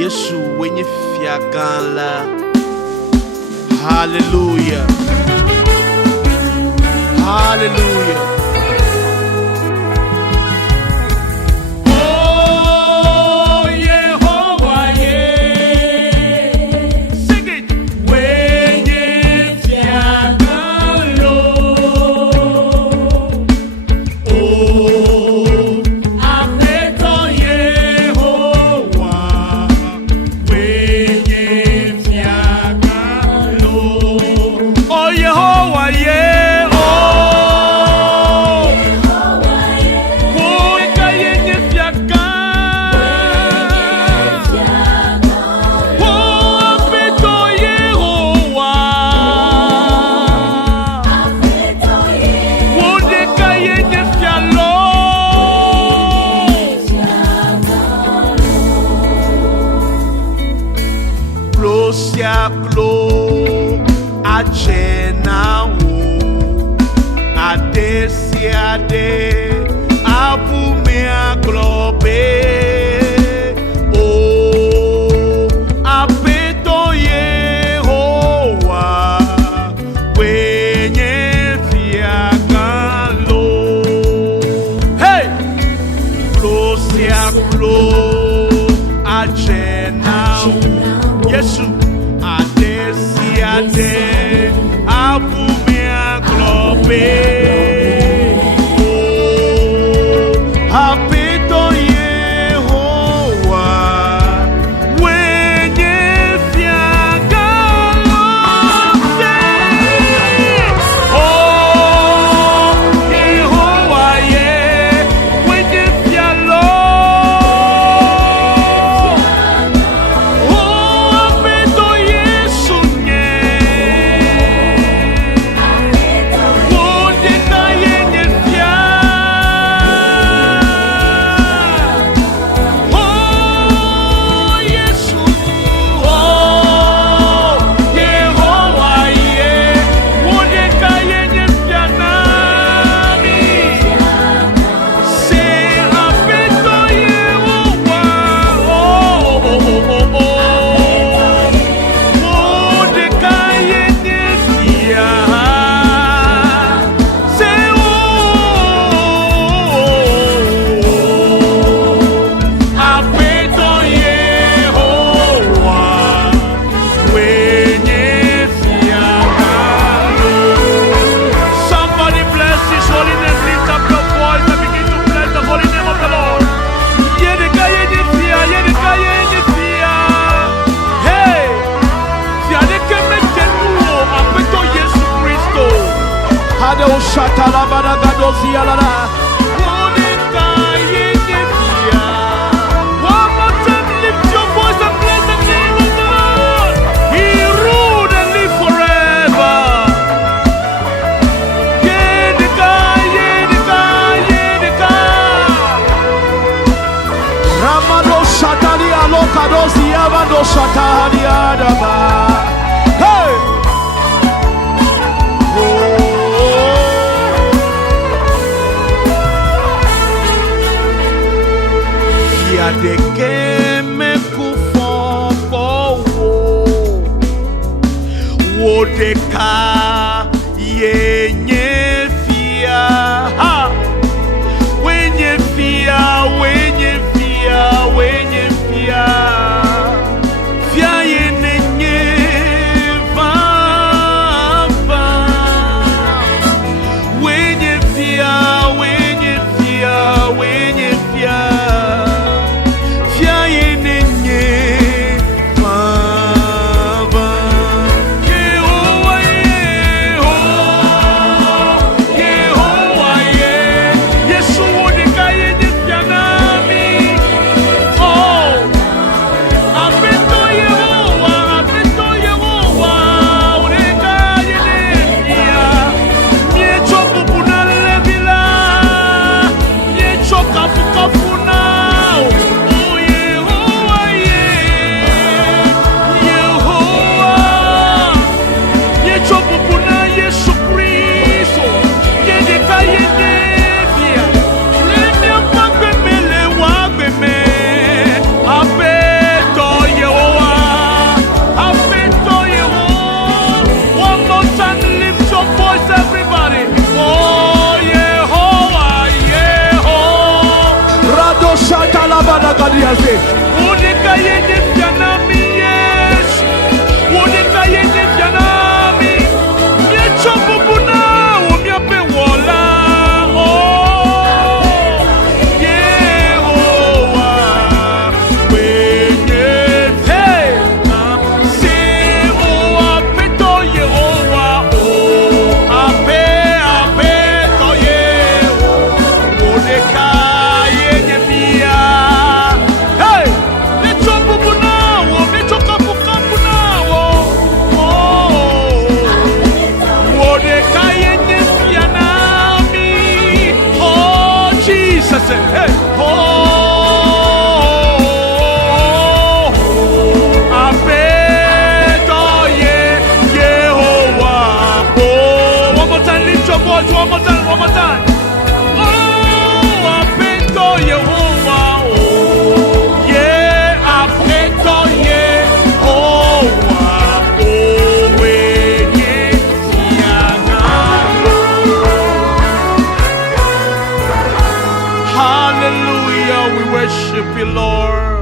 Yesu wenye fiagala. Hallelujah. Hallelujah. Siaplo achenawo adesiade abumea globe o apeto Yehowa wenye fiagalo. Hey, lo siaplo achenawo Yesu adesiade abumea globe oh apito Yehowa wenye fiagalo oh Yehowa ye wenye fiagalo Shatala baragadosi alala. One more time, lift your voice and bless the name of the Lord. He ruled and live forever. Yedika, yedika, yedika. Ramado shatali alokadosi avando shatali adaba. Hey. De que me kufo wo de ka yenye fia wenye fia wenye fia wenye fia fia yenye va wenye fia wenye fia wenye fia Kadiase. Wodeka yenye fianami Yesu. Wodeka yenye fianami. Miecho bubuna umyape wola. Oh, Yehowa. Wenye hey. Se o apeto Yehowa. Oh, apeto Yehowa. Wodeka yenye fia. Hey! Miecho bubunawo, miecho kapu nawo. Oh! Wodeka yenye fianami. Oh, Jesus. Hey! Oh! Apeto Yehowa. Oh! One more time, lift your voice. One more time. Oh, apeto Yehowa, oh, yeah, apeto Yehowa, oh, wenye siangalo. Hallelujah, we worship you, Lord.